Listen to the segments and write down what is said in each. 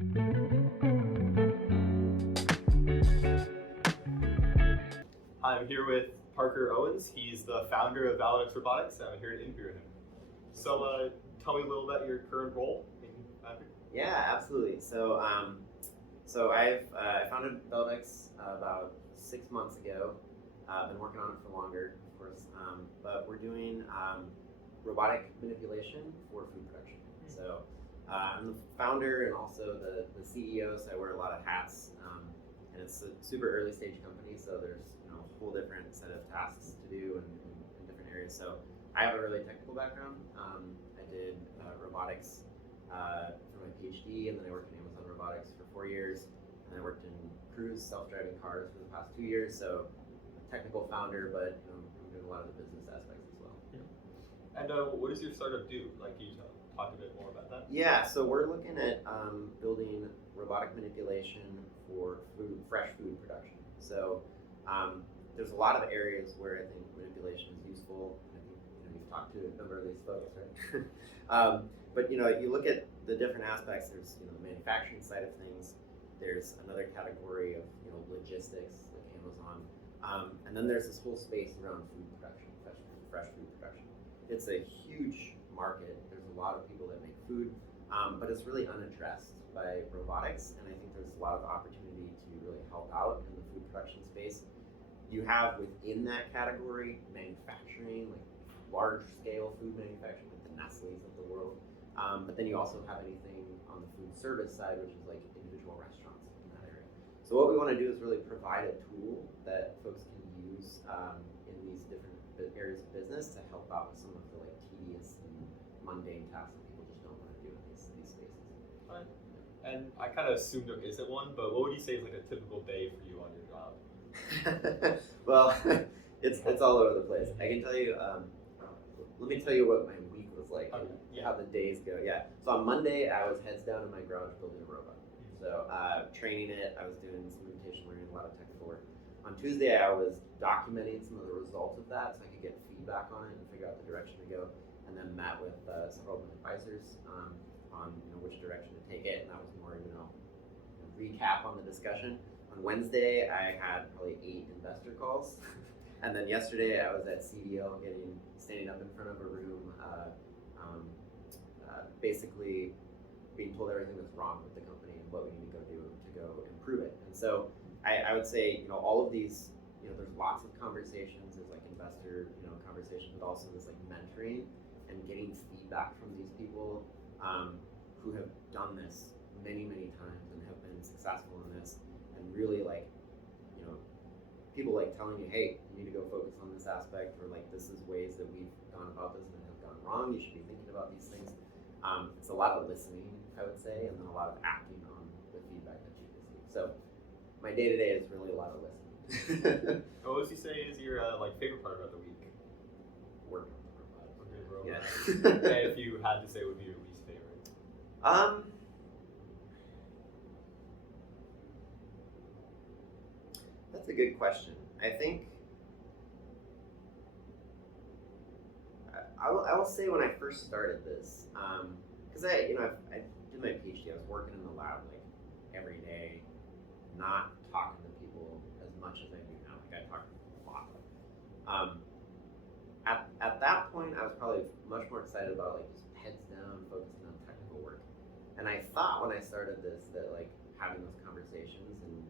I'm here with Parker Owens. He's the founder of Velodex Robotics, and I'm here to interview him. So, tell me a little about your current role in Fabric. Yeah, absolutely. I founded Velodex about 6 months ago. I've been working on it for longer, of course, but we're doing robotic manipulation for food production. So I'm the founder and also the CEO, so I wear a lot of hats. And it's a super early stage company, so there's a whole different set of tasks to do in different areas. So I have a really technical background. I did robotics for my PhD, and then I worked in Amazon Robotics for 4 years, and I worked in cruise self-driving cars for the past 2 years. So technical founder, but I'm doing a lot of the business aspects as well. Yeah. And what does your startup do? Like, can you talk a bit more about that? Yeah, so we're looking at building robotic manipulation for fresh food production. So there's a lot of areas where I think manipulation is useful. I think you've talked to a number of these folks, right? But you look at the different aspects. There's the manufacturing side of things. There's another category of logistics like Amazon, and then there's this whole space around food production, fresh food production. It's a huge market. There's a lot of people that make food, but it's really unaddressed by robotics, and I think there's a lot of opportunity to really help out in the food production space. You have within that category manufacturing, like large-scale food manufacturing, like the Nestle's of the world, but then you also have anything on the food service side, which is like individual restaurants in that area. So what we want to do is really provide a tool that folks can use in these different areas of business to help out with some of the tedious and mundane tasks that people just don't want to do in these spaces. Right. And I kind of assumed there isn't one, but what would you say is like a typical day for you on your job? Well, it's all over the place. I can tell you. Let me tell you what my week was like. Okay. Yeah. How the days go. Yeah. So on Monday, I was heads down in my garage building a robot. So training it, I was doing some imitation learning, a lot of technical work. On Tuesday, I was documenting some of the results of that, so I could get feedback on it and figure out the direction to go. And then met with several of my advisors on which direction to take it, and that was more recap on the discussion. On Wednesday, I had probably 8 investor calls, and then yesterday I was at CDL standing up in front of a room, basically being told everything that's wrong with the company and what we need to go do to go improve it. And so I would say all of these, there's lots of conversations. There's like investor conversation, but also this like mentoring and getting feedback from these people who have done this many times and have been successful in this, and really people like telling you, hey, you need to go focus on this aspect, or like this is ways that we've gone about this and have gone wrong. You should be thinking about these things. It's a lot of listening, I would say, and then a lot of acting on the feedback that you receive. So my day-to-day is really a lot of listening. What would you say is your favorite part about the week? Working on the robot. Yeah. Yeah. And if you had to say, what would be your least favorite? That's a good question. I think I will say when I first started this, because I did my PhD. I was working in the lab like every day, not talking to people as much as I do now. Like I talk a lot. At that point, I was probably much more excited about like just heads down, focusing on technical work. And I thought when I started this that like having those conversations and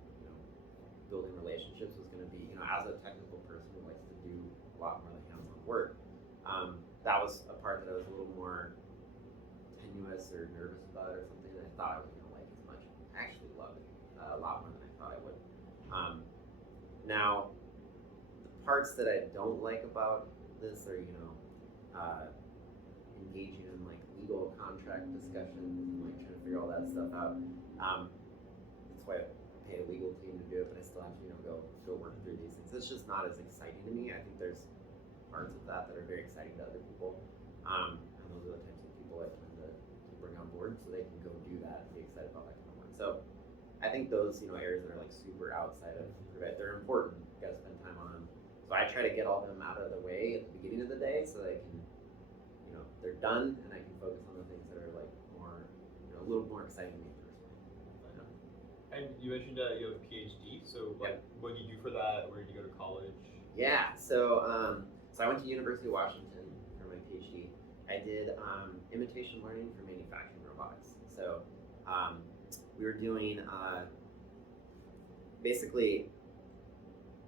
building relationships was going to be, as a technical person who likes to do a lot more of the hands-on work, that was a part that I was a little more tenuous or nervous about or something that I thought I was going to like as much. I actually loved it a lot more than I thought I would. Now, the parts that I don't like about this are, engaging in like legal contract discussions and like trying to figure all that stuff out. That's why I pay a legal team to do it, but I still have to, go work through these things. It's just not as exciting to me. I think there's parts of that are very exciting to other people, and those are the types of people I tend to bring on board so they can go do that and be excited about that kind of work. So I think those areas that are like super outside of Privet, they're important. You gotta spend time on them. So I try to get all of them out of the way at the beginning of the day so they can, they're done, and I can focus on the things that are like more, a little more exciting to me personally. And you mentioned you have a PhD. So like, Yep. what did you do for that? Where did you go to college? Yeah, so I went to University of Washington for my PhD. I did imitation learning for manufacturing robotics. So we were doing basically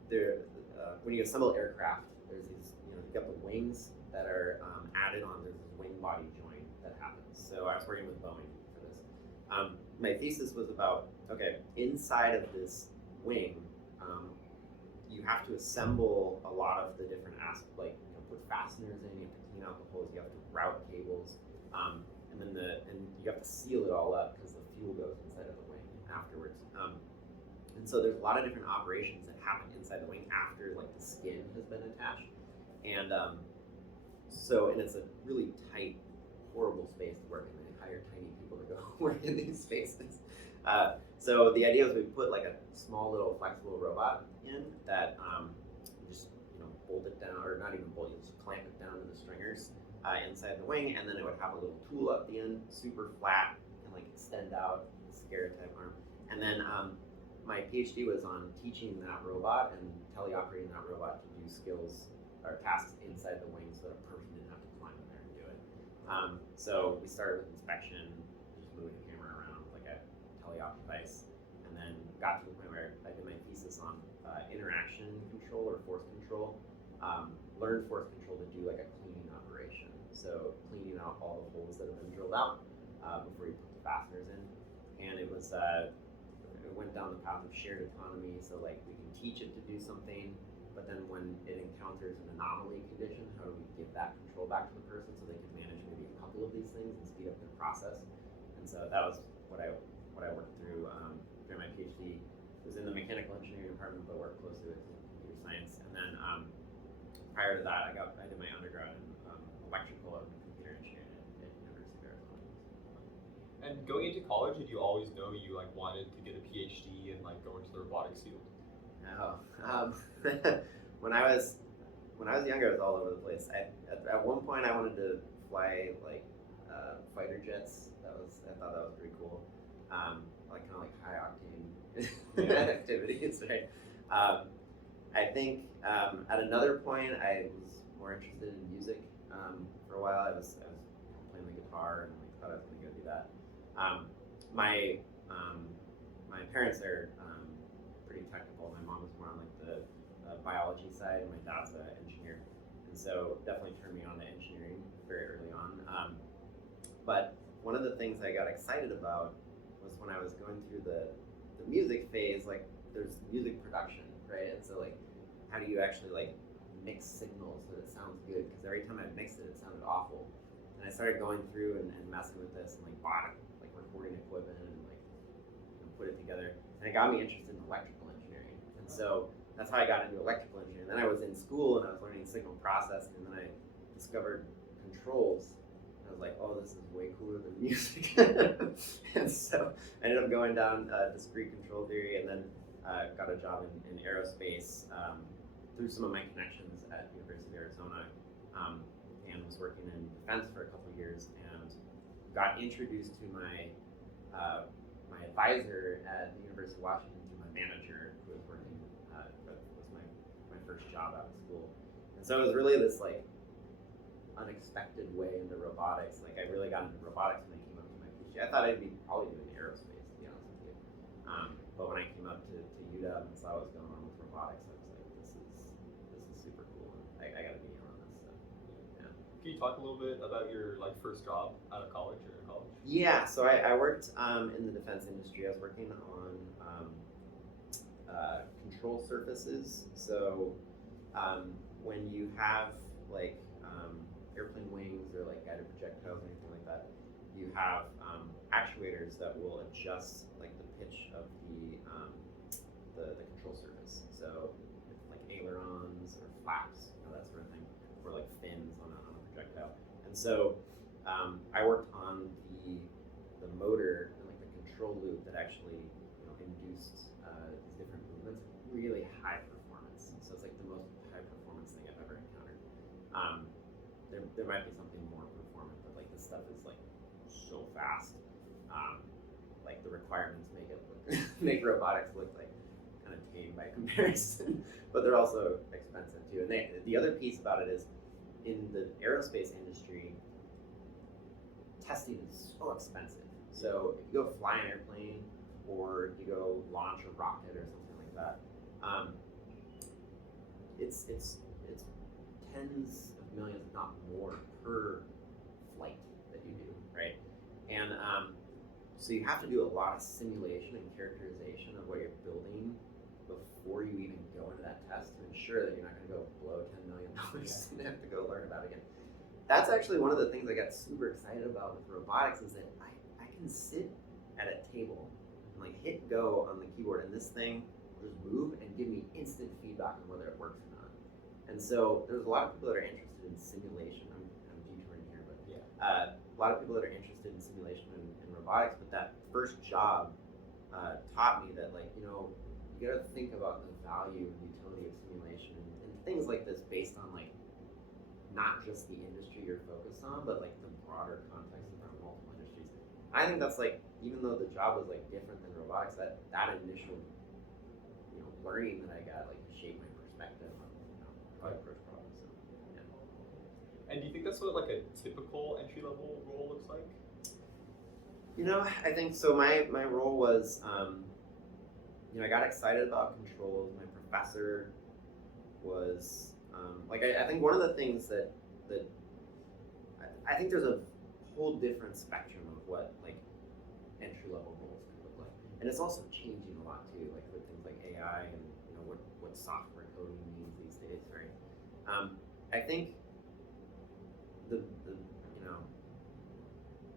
when you assemble aircraft, there's these you've got the wings that are added on. There's this wing body joint that happens. So I was working with Boeing for this. My thesis was about inside of this wing. You have to assemble a lot of the different aspects, like put fasteners in, you have to clean out the holes, you have to route cables, and you have to seal it all up because the fuel goes inside of the wing afterwards. And so there's a lot of different operations that happen inside the wing after like the skin has been attached, and it's a really tight, horrible space to work in. They hire tiny people to go work in these spaces. So the idea was we put like a small little flexible robot in that just bolt it down, or not even bolt, you just clamp it down to the stringers inside the wing, and then it would have a little tool at the end, super flat, and like extend out, scare type arm. And then my PhD was on teaching that robot and teleoperating that robot to do skills or tasks inside the wing, so that a person didn't have to climb in there and do it. So we started with inspection, just moving the camera around like a teleop device, and then got to the point where I did my thesis on interaction control or force control. Learned force control to do like a cleaning operation. So cleaning out all the holes that have been drilled out before you put the fasteners in. And it went down the path of shared autonomy. So like we can teach it to do something, but then when it encounters an anomaly condition, how do we give that control back to the person so they can manage maybe a couple of these things and speed up their process? And so that was what I worked through during my PhD. It was in the mechanical engineering department, but worked closely with computer science. And then prior to that, I did my undergrad in electrical and computer engineering at University of Arizona. And going into college, did you always know you like wanted to get a PhD and like go into the robotics field? No. When I was younger, I was all over the place. At one point, I wanted to fly like fighter jets. I thought that was pretty cool. Like kind of like high octane activities, right? I think at another point, I was more interested in music. For a while, I was playing the guitar and like thought I was going to go do that. My parents are pretty technical. My mom was more on like the biology side, and my dad's an engineer, and so definitely turned me on to engineering very early on. But one of the things I got excited about was when I was going through the music phase. Like there's music production, right? And so like, how do you actually like mix signals so that it sounds good? Because every time I mixed it, it sounded awful. And I started going through and messing with this and like bought like recording equipment and like put it together. And it got me interested in electrical engineering. And so that's how I got into electrical engineering. Then I was in school and I was learning signal processing, and then I discovered controls. I was like, oh, this is way cooler than music. And so I ended up going down discrete control theory, and then got a job in aerospace through some of my connections at University of Arizona, and was working in defense for a couple of years, and got introduced to my advisor at the University of Washington through my manager, who was working, was my first job out of school. And so it was really this like unexpected way into robotics. Like I really got into robotics when I came up to my PhD. I thought I'd be probably doing aerospace, to be honest with you. But when I came up to UW and saw what was going on with robotics, I was like, this is super cool. I got to be in on this. So, yeah. Can you talk a little bit about your like first job out of college or in college? Yeah, so I worked in the defense industry. I was working on control surfaces. So when you have like airplane wings or like guided projectiles or anything like that, you have actuators that will adjust like the pitch of the control surface. So like ailerons or flaps, that sort of thing, or like fins on a projectile. And so I worked on the motor and like the control loop that actually induced these different movements. Really high performance. So it's like the most high performance thing I've ever encountered. There might be something more performant, but like this stuff is like so fast. Like the requirements make it look make robotics look like kind of tame by comparison, but they're also expensive too. And the other piece about it is, in the aerospace industry, testing is so expensive. So if you go fly an airplane or you go launch a rocket or something like that, it's tens of millions, if not more, per flight that you do, right? And so you have to do a lot of simulation and characterization of what you're building before you even go into that test to ensure that you're not going to go blow $10 million and have to go learn about it again. That's actually one of the things I got super excited about with robotics, is that I can sit at a table and like hit go on the keyboard, and this thing will just move and give me instant feedback on whether it works or not. And so there's a lot of people that are interested in simulation. I'm detouring here, but a lot of people that are interested in simulation and robotics. But that first job taught me that, like, you gotta think about the value and utility of simulation and things like this based on like not just the industry you're focused on, but like the broader context around multiple industries. I think that's like, even though the job was like different than robotics, that initial learning that I got like shaped my perspective on how I approach problems. So, yeah. And do you think that's what like a typical entry level role looks like? I think so. My role was, I got excited about controls. My professor was. I think one of the things that I think there's a whole different spectrum of what like entry level roles can look like, and it's also changing a lot too, like with things like AI and what software coding means these days, right? I think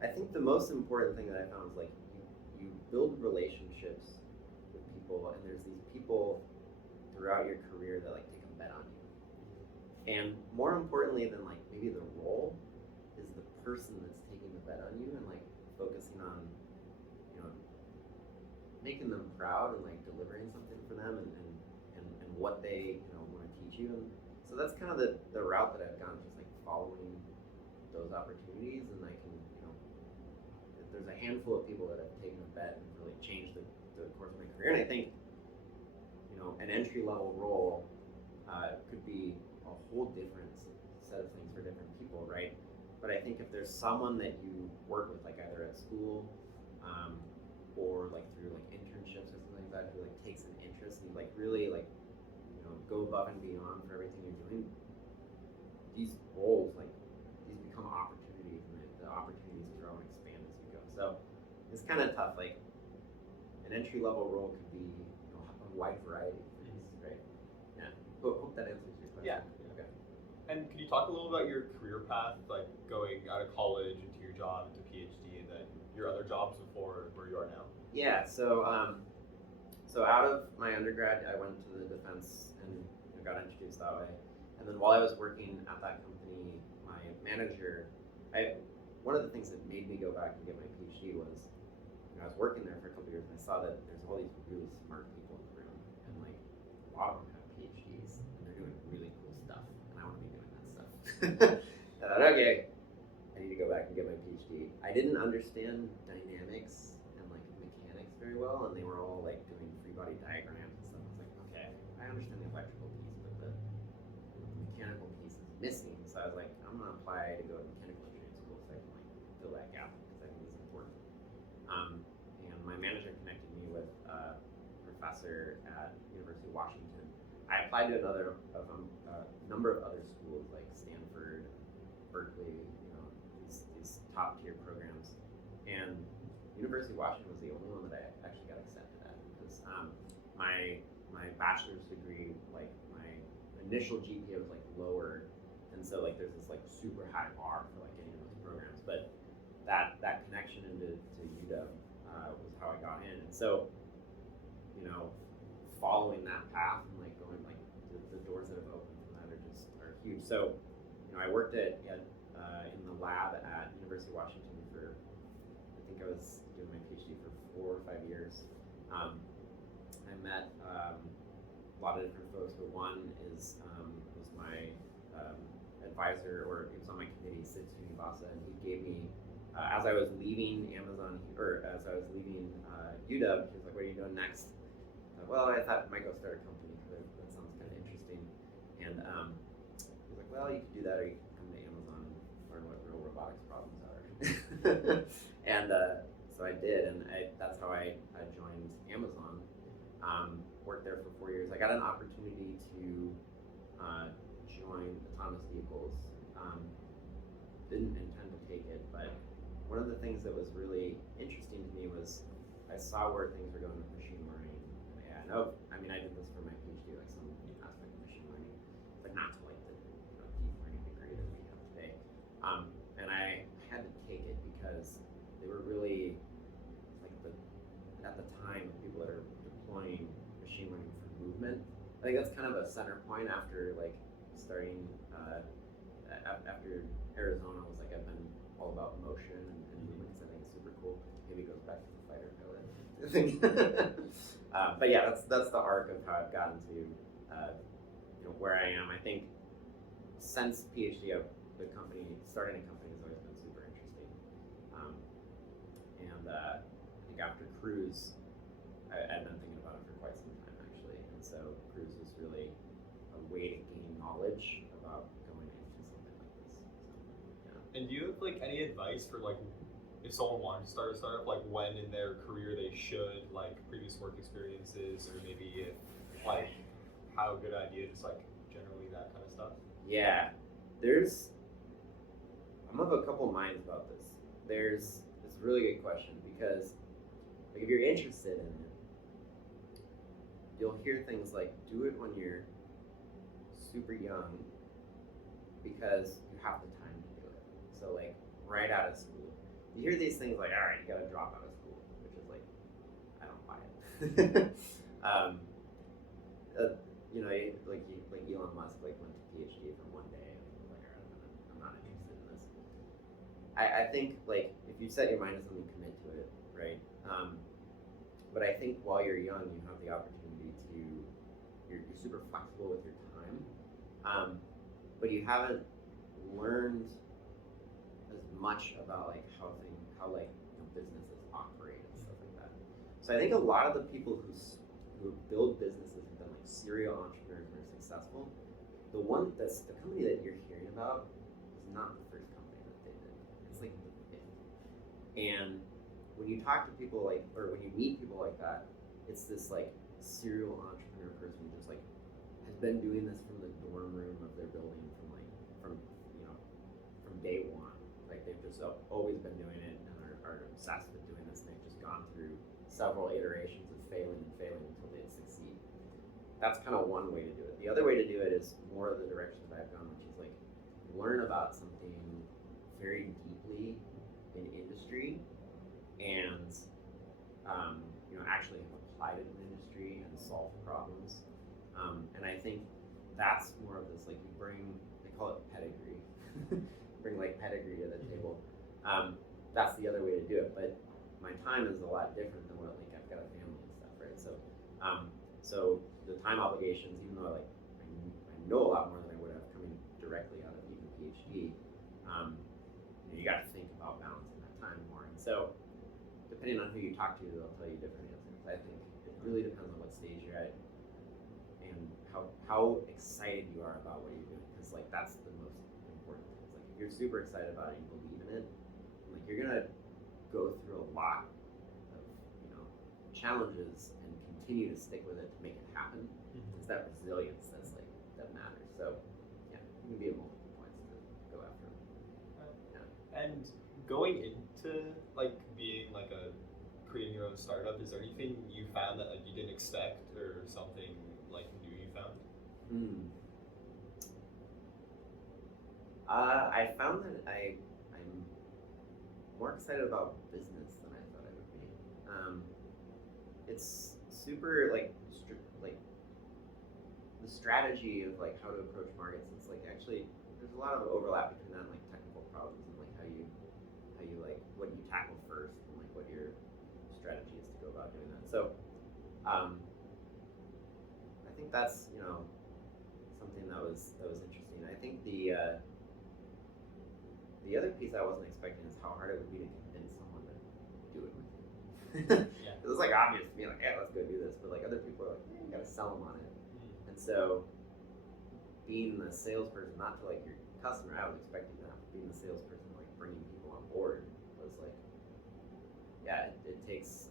I think the most important thing that I found is like you build relationships with people, and there's these people throughout your career that like take a bet on you. And more importantly than like maybe the role is the person that's taking the bet on you, and like focusing on, making them proud and like delivering something for them and what they want to teach you. And so that's kind of the route that I've gone, just like following those opportunities. And I can, there's a handful of people that have taken a bet and really changed the course of my career. And I think, an entry level role could be a whole different set of things for different people, right? But I think if there's someone that you work with, like either at school or like through like internships or something like that, who like takes an interest and like really like go above and beyond for everything you're doing, these roles these become opportunities, and the opportunities grow and expand as you go. So it's kind of tough. Like an entry level role could be a wide variety of things, right? Yeah. Hope that answers your question. Yeah. Okay. And could you talk a little about your career path, like going out of college into your job, into PhD, and then your other jobs before where you are now? Yeah. So out of my undergrad, I went to the defense and got introduced that way. And then while I was working at that company, my manager, one of the things that made me go back and get my PhD was, I was working there for a couple of years, and I saw that there's all these really smart people in the room, and like a lot of them have PhDs, and they're doing really cool stuff, and I want to be doing that stuff. I thought, okay, I need to go back and get my PhD. I didn't understand dynamics and like mechanics very well, and they were all like doing free body diagrams and stuff. I was like, okay, I understand the electrical piece, but the mechanical piece is missing. So I was like, I'm gonna apply to go to mechanical engineering school so I can like fill that gap, because I think it's important. And my manager connected me with a professor at University of Washington. I applied to a number of other schools like Stanford, Berkeley, these top tier programs, and University of Washington was the only one that I actually got accepted at, because my bachelor's degree, like my initial GPA was like lower, and so like there's this like super high bar for like getting into those programs. But that connection into UW was how I got in, and so following that path and like going like the doors that have opened from that are huge. So I worked in the lab at University of Washington for, I think I was doing my PhD for 4 or 5 years. I met a lot of different folks, but one was my advisor, or he was on my committee, Sid Srinivasa, and he gave me, as I was leaving UW, he was like, what are you doing next? Well, I thought I might go start a company because that sounds kind of interesting. And he was like, well, you could do that, or you could come to Amazon and learn what real robotics problems are. And so I did, and that's how I joined Amazon. Worked there for 4 years. I got an opportunity to join autonomous vehicles. Didn't intend to take it, but one of the things that was really interesting to me was I saw where things were going with machine learning. And I did this for my PhD, like some aspect of machine learning, but not to like the deep learning degree that we have today. And I had to take it because they were really like at the time people that are deploying machine learning for movement. I think that's kind of a center point after like starting after Arizona was like I've been all about motion and movement because I think it's super cool. Maybe it goes back to the fighter pilot thing. But yeah, that's the arc of how I've gotten to where I am. I think since PhD, starting a company has always been super interesting. And I think after Cruise, I've been thinking about it for quite some time actually. And so Cruise was really a way to gain knowledge about going into something like this. So, yeah. And do you have like any advice for like if someone wanted to start a startup, like when in their career they should, like previous work experiences, or maybe if, like how a good idea, just like generally that kind of stuff? Yeah, I'm of a couple minds about this. It's a really good question because like if you're interested in it, you'll hear things like do it when you're super young because you have the time to do it. So like right out of school. You hear these things like, all right, you gotta drop out of school, which is like, I don't buy it. Like Elon Musk like went to PhD for one day and was like, all right, I'm not interested in this. I think like if you set your mind to something, commit to it, right? But I think while you're young, you have the opportunity to, you're super flexible with your time, but you haven't learned as much about like how businesses operate and stuff like that. So I think a lot of the people who build businesses and been like serial entrepreneurs and are successful, the company that you're hearing about is not the first company that they did. It's like the fifth. And when you talk to people or when you meet people like that, it's this like serial entrepreneur person who just like has been doing this from the dorm room of their building from day one. Like they've just always been doing it and are obsessed with doing this, and they've just gone through several iterations of failing until they succeed. That's kind of one way to do it. The other way to do it is more of the direction that I've gone, which is like learn about something very deeply in industry and actually have applied it in industry and solved problems. And I think that's more of this like they call it pedigree. Bring like pedigree to the table. That's the other way to do it. But my time is a lot different than what like I've got a family and stuff, right? So the time obligations, even though like I know a lot more than I would have coming directly out of even PhD, you got to think about balancing that time more. And so depending on who you talk to, they'll tell you different answers. I think it really depends on what stage you're at and how excited you are about what you're doing, because like that's the most important thing. It's like if you're super excited about it, you believe in it, like you're gonna go through a lot of challenges and continue to stick with it to make it happen. Mm-hmm. It's that resilience that matters. So yeah, it can be at multiple points to go after. Yeah. And going into like being like creating your own startup, is there anything you found that like you didn't expect or something like new you found? I found that I'm more excited about business than I thought I would be. It's super like the strategy of like how to approach markets. It's like actually there's a lot of overlap between that and like technical problems and like how you like what you tackle first and like what your strategy is to go about doing that. So I think that's something that was interesting. I think the other piece I wasn't expecting is how hard it would be to convince someone to do it with you. Yeah. It was like obvious to me, like, yeah, let's go do this. But like other people are like, yeah, you gotta sell them on it. And so being the salesperson, not to like your customer, I was expecting that, but being the salesperson, like bringing people on board was like, yeah, it takes,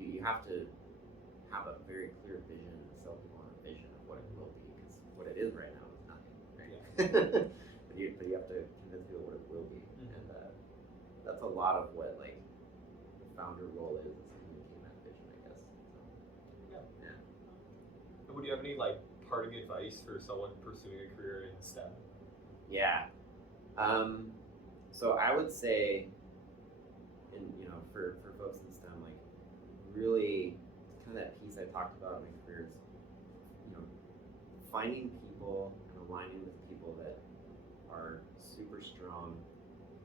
you have to have a very clear vision and sell people on a vision of what it will be, because what it is right now is nothing, right? Yeah. but you have to convince people what it will be, and that's a lot of what like the founder role is communicating that vision, I guess. So, yeah. And would you have any like parting advice for someone pursuing a career in STEM? Yeah. So I would say, for folks in STEM, like really kind of that piece I talked about in my career is, finding people and aligning with people that are super strong,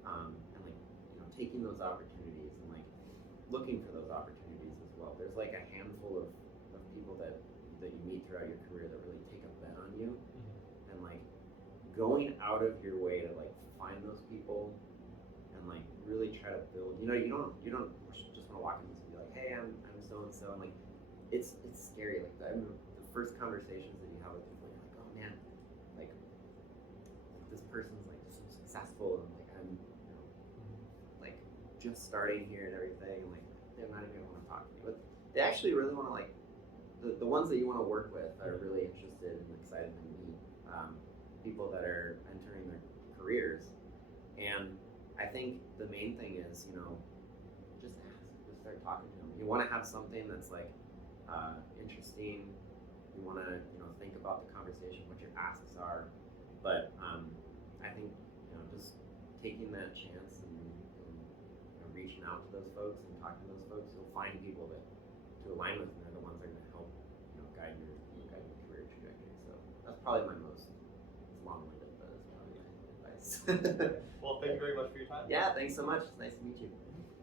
and like, taking those opportunities and like looking for those opportunities as well. There's like a handful of people that you meet throughout your career that really take a bet on you, and like going out of your way to like find those people and like really try to build. You don't just want to walk in and be like, hey, I'm so and so, and like it's scary. Like the first conversations that you have with people, you're like, oh man, like this person's like so successful, and like I'm like just starting here and everything, and like they're not even gonna want to talk to me, but they actually really want to like the ones that you want to work with are really interested and excited to meet people that are entering their careers. And I think the main thing is, just ask, just start talking to them. You want to have something that's like interesting. You want to, think about the conversation, what your asks are. But I think, just taking that chance and reaching out to those folks and talking to those folks, you'll find people that to align with, and they're the ones that are going to help, guide your career trajectory. So that's probably my most long-winded, but it's probably my advice. Well, thank you very much for your time. Yeah, thanks so much. It's nice to meet you.